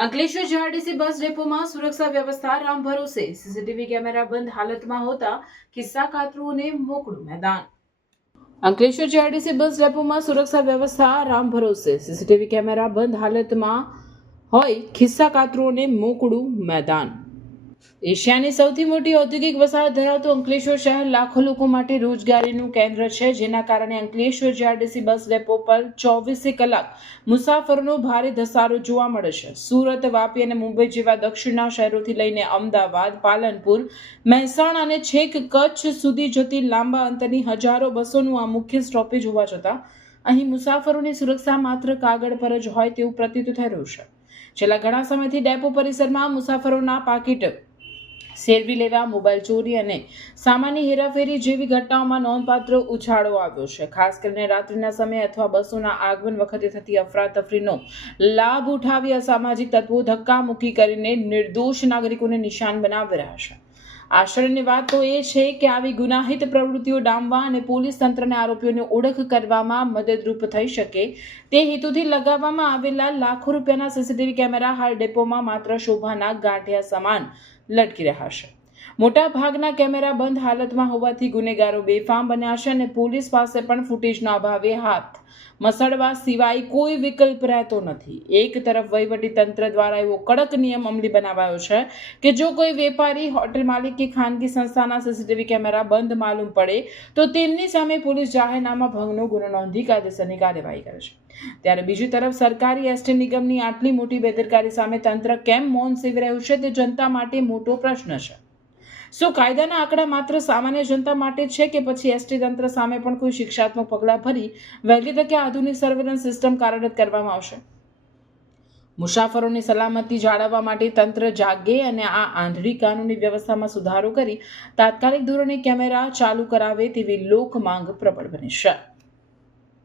Ankleshwar GRDC બસ ડેપોમાં સુરક્ષા વ્યવસ્થા રામ ભરોસે, સીસીટીવી કેમેરા બંધ હાલતમાં હોતા કિસ્સાકાતરુઓને મોકળું મેદાન। અંકલેશ્વર જીઆરડીસી બસ ડેપોમાં સુરક્ષા વ્યવસ્થા રામ ભરોસે, સીસીટીવી કેમેરા બંધ હાલતમાં હોય કિસ્સાકાતરુઓને મોકળું મેદાન। એશિયાની સૌથી મોટી ઔદ્યોગિક વસાહત ધરાવતું અંકલેશ્વર શહેર લાખો લોકો માટે રોજગારીનું કેન્દ્ર છે, જેના કારણે અંકલેશ્વર જીઆરડીસી બસ ડેપો પર 24 કલાક મુસાફરોનો ભારે ધસારો જોવા મળે છે। સુરત, વાપી અને મુંબઈ જેવા દક્ષિણના શહેરોથી લઈને અમદાવાદ, પાલનપુર, મહેસાણા અને છેક કચ્છ સુધી જતી લાંબા અંતરની હજારો બસોનું આ મુખ્ય સ્ટોપેજ હોવા છતાં અહીં મુસાફરોની સુરક્ષા માત્ર કાગળ પર જ હોય તેવું પ્રતીત થઈ રહ્યું છે। છેલ્લા ઘણા સમયથી ડેપો પરિસરમાં મુસાફરોના પાકીટ સેરવી લેવા, મોબાઈલ ચોરી અને સામાનની હેરાફેરી જેવી ઘટનાઓમાં નોંધપાત્ર ઉછાળો આવ્યો છે। ખાસ કરીને રાત્રિના સમયે અથવા બસોના આગમન વખતે થતી અફરાતફરીનો લાભ ઉઠાવી અસામાજિક તત્વો ધક્કામુક્કી કરીને નિર્દોષ નાગરિકોને નિશાન બનાવી રહ્યા છે। આશ્ચર્યની વાત તો એ છે કે આવી ગુનાહિત પ્રવૃત્તિઓ ડામવા અને પોલીસ તંત્રને આરોપીઓની ઓળખ કરવામાં મદદરૂપ થઈ શકે તે હેતુથી લગાવવામાં આવેલા લાખો રૂપિયાના સીસીટીવી કેમેરા હાલ ડેપોમાં માત્ર શોભાના ગાંઠિયા સમાન લટકી રહ્યા છે। મોટા ભાગના કેમેરા બંધ હાલતમાં હોવાથી ગુનેગારો બેફામ બન્યા છે અને પોલીસ પાસે પણ ફૂટેજના અભાવે હાથ મસળવા સિવાય કોઈ વિકલ્પ રહેતો નથી। એક તરફ વહીવટી તંત્ર દ્વારા એવો કડક નિયમ અમલી બનાવાયો છે કે જો કોઈ વેપારી, હોટેલ માલિક કે ખાનગી સંસ્થાના સીસીટીવી કેમેરા બંધ માલુમ પડે તો તેમની સામે પોલીસ જાહેરનામા ભંગનો ગુનો નોંધી કાયદેસરની કાર્યવાહી કરે છે। ત્યારે બીજી તરફ સરકારી એસટી નિગમની આટલી મોટી બેદરકારી સામે તંત્ર કેમ મૌન સેવી રહ્યું છે તે જનતા માટે મોટો પ્રશ્ન છે। શું કાયદાના આંકડા માત્ર સામાન્ય જનતા માટે છે કે પછી એસટી તંત્ર સામે પણ કોઈ શિક્ષાત્મક પગલાં ભરી વહેલી તકે આધુનિક સર્વેલન્સ સિસ્ટમ કાર્યરત કરવામાં આવશે? મુસાફરોની સલામતી જાળવવા માટે તંત્ર જાગે અને આ આંધળી કાનૂની વ્યવસ્થામાં સુધારો કરી તાત્કાલિક ધોરણે કેમેરા ચાલુ કરાવે તેવી લોક માંગ પ્રબળ બની છે।